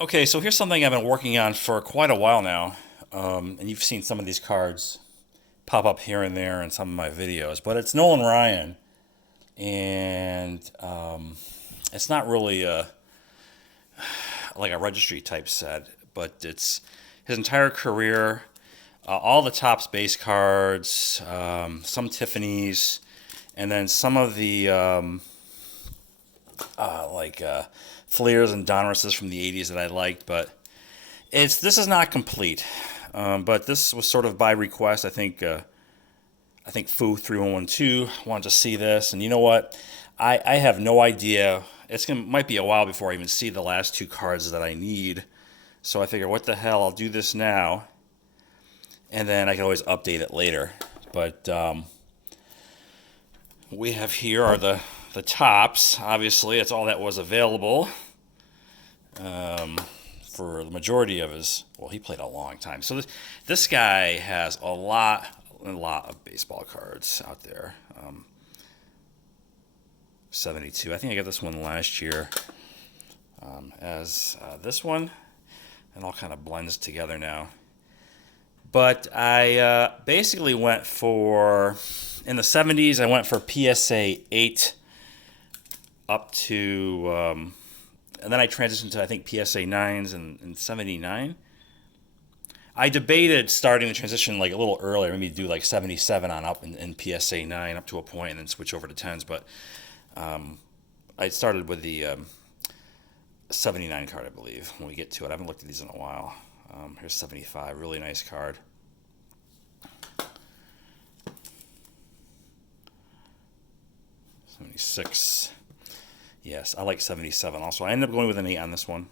Okay, so here's something I've been working on for quite a while now, and you've seen some of these cards pop up here and there in some of my videos, but it's Nolan Ryan, and it's not really like a registry type set, but it's his entire career, all the Tops base cards, some Tiffany's, and then some of the like Fleers and Donruses from the 80s that I liked, but this is not complete. But this was sort of by request. I think Foo 3112 wanted to see this, and you know what? I have no idea. Might be a while before I even see the last two cards that I need. So I figure, what the hell? I'll do this now, and then I can always update it later. But what we have here are the tops. Obviously, it's all that was available for the majority of his. Well, he played a long time, so this guy has a lot of baseball cards out there. 72. I think I got this one last year as this one, and all kind of blends together now. But I basically went for, in the 70s, I went for PSA 8 up to, and then I transitioned to, I think, PSA 9s in 79. I debated starting the transition like a little earlier, maybe do like 77 on up in PSA 9 up to a point and then switch over to 10s, but I started with the 79 card, I believe, when we get to it. I haven't looked at these in a while. Here's 75, really nice card. '76. Yes, I like 77 also. I ended up going with an 8 on this one.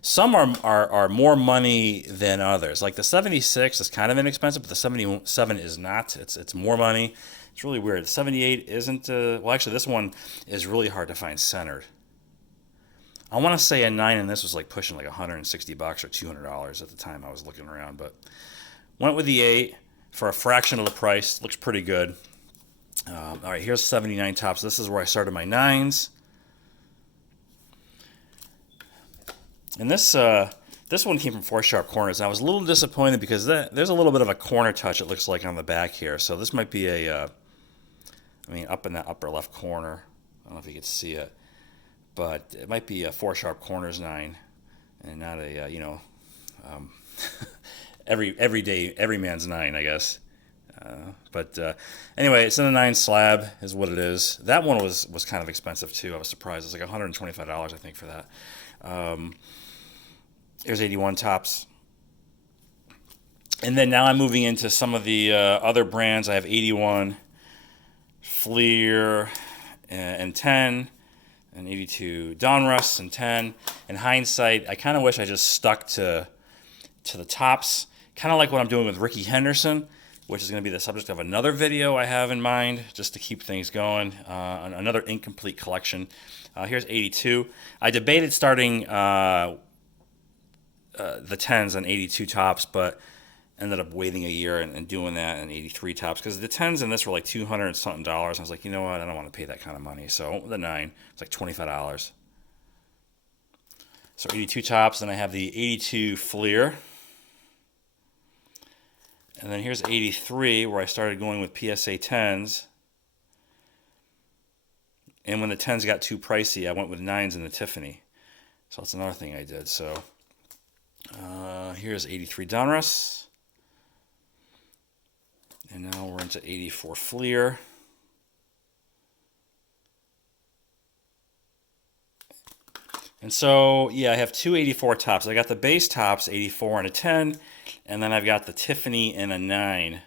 Some are more money than others. Like the 76 is kind of inexpensive, but the 77 is not. It's more money. It's really weird. The 78 isn't. Well, actually, this one is really hard to find centered. I want to say a 9 in this was like pushing like $160 or $200 at the time I was looking around, but went with the 8 for a fraction of the price. Looks pretty good. All right, here's 79 Tops. This is where I started my 9s. And this one came from Four Sharp Corners. And I was a little disappointed because there's a little bit of a corner touch, it looks like, on the back here. So this might be up in that upper left corner. I don't know if you can see it. But it might be a Four Sharp Corners 9 and not a, every man's 9, I guess. But anyway, it's in a 9 slab is what it is. That one was kind of expensive too. I was surprised. It was like $125, I think, for that. Here's 81 Tops. And then now I'm moving into some of the other brands. I have 81 Fleer and 10 and 82 Donruss and 10. In hindsight, I kind of wish I just stuck to the Tops. Kind of like what I'm doing with Ricky Henderson, which is going to be the subject of another video I have in mind, just to keep things going. Another incomplete collection. Here's 82. I debated starting the 10s on 82 Tops, but ended up waiting a year and doing that in 83 Tops, because the 10s in this were like $200 and something. I was like, you know what, I don't want to pay that kind of money. So the 9, it's like $25. So 82 Tops, then I have the 82 Fleer. And then here's 83, where I started going with PSA 10s. And when the 10s got too pricey, I went with 9s in the Tiffany. So that's another thing I did. So here's 83 Donruss. And now we're into 84 Fleer. And so, yeah, I have two 84 Tops. I got the base Tops, 84 and a 10. And then I've got the Tiffany and a 9.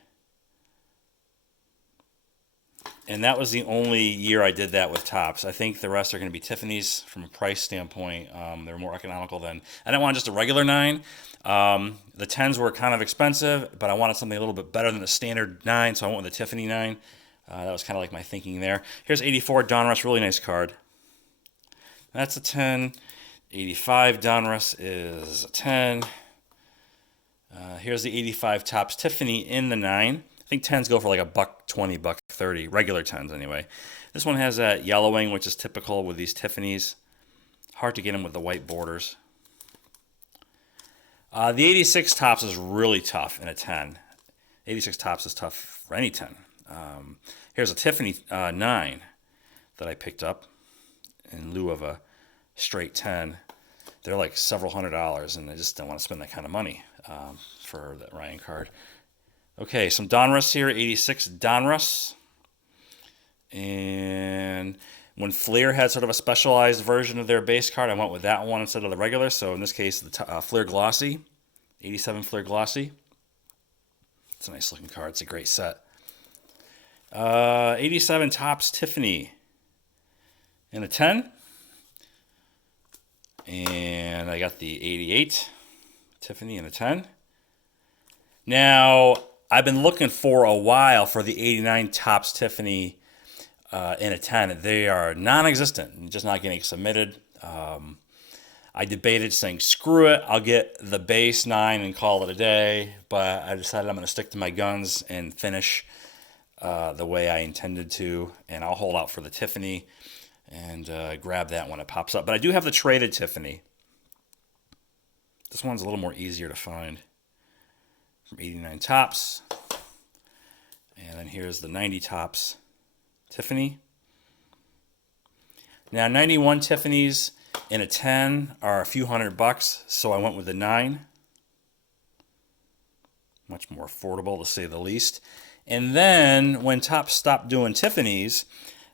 And that was the only year I did that with Tops. I think the rest are going to be Tiffany's from a price standpoint. They're more economical than... I didn't want just a regular 9. The 10s were kind of expensive, but I wanted something a little bit better than a standard 9, so I went with the Tiffany 9. That was kind of like my thinking there. Here's 84 Donruss, really nice card. That's a 10. 85 Donruss is a 10. Here's the 85 Tops Tiffany in the 9. I think 10s go for like $1.20, $1.30, regular 10s anyway. This one has that yellowing, which is typical with these Tiffany's. Hard to get them with the white borders. The 86 tops is really tough in a 10. 86 tops is tough for any 10. Here's a Tiffany 9 that I picked up in lieu of a straight 10. They're like several $100s, and I just don't want to spend that kind of money for that Ryan card. Okay, some Donruss here, 86 Donruss. And when Fleer had sort of a specialized version of their base card, I went with that one instead of the regular. So in this case, the Fleer Glossy, 87 Fleer Glossy. It's a nice looking card. It's a great set. 87 Tops Tiffany in a 10. And I got the 88 Tiffany in a 10. Now, I've been looking for a while for the 89 Tops Tiffany in a 10. They are non-existent, just not getting submitted. I debated saying, screw it, I'll get the base 9 and call it a day. But I decided I'm going to stick to my guns and finish the way I intended to. And I'll hold out for the Tiffany and grab that when it pops up. But I do have the traded Tiffany. This one's a little more easier to find. From 89 Tops. And then here's the 90 Tops Tiffany. Now 91 Tiffany's in a 10 are a few $100, so I went with the 9. Much more affordable to say the least. And then when Topps stopped doing Tiffany's,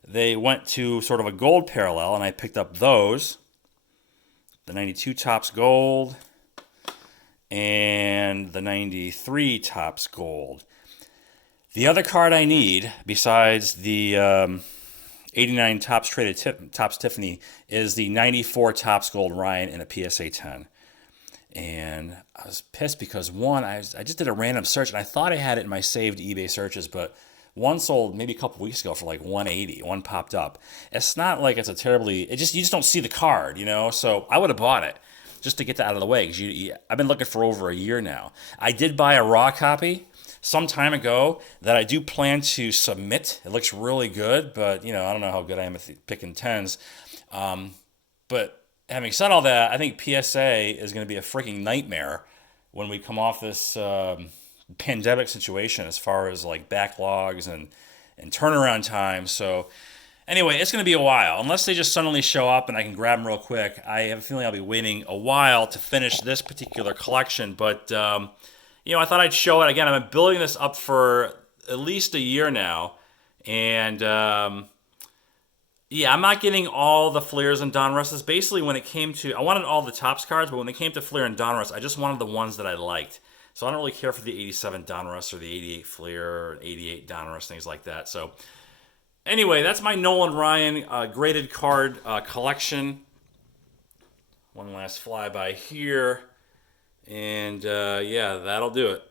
they went to sort of a gold parallel, and I picked up those. The 92 Topps Gold and the 93 Topps Gold. The other card I need, besides the 89 Topps traded Topps Tiffany, is the 94 Topps Gold Ryan in a PSA 10. And I was pissed because one, I just did a random search, and I thought I had it in my saved eBay searches, but one sold maybe a couple weeks ago for like 180. One popped up. It's not like it's a terribly, you just don't see the card, you know? So I would have bought it just to get that out of the way, because I've been looking for over a year now. I did buy a raw copy some time ago that I do plan to submit. It looks really good, but I don't know how good I am at picking 10s. But having said all that, I think PSA is going to be a freaking nightmare when we come off this pandemic situation as far as like backlogs and turnaround time. So anyway, it's going to be a while. Unless they just suddenly show up and I can grab them real quick, I have a feeling I'll be waiting a while to finish this particular collection. But I thought I'd show it again. I've been building this up for at least a year now, and I'm not getting all the Fleers and Donrusses. Basically, when it came to, I wanted all the Topps cards, but when it came to Fleer and Donruss, I just wanted the ones that I liked. So I don't really care for the 87 Donruss or the 88 Fleer or 88 Donruss, things like that. So anyway, that's my Nolan Ryan graded card collection. One last flyby here. And that'll do it.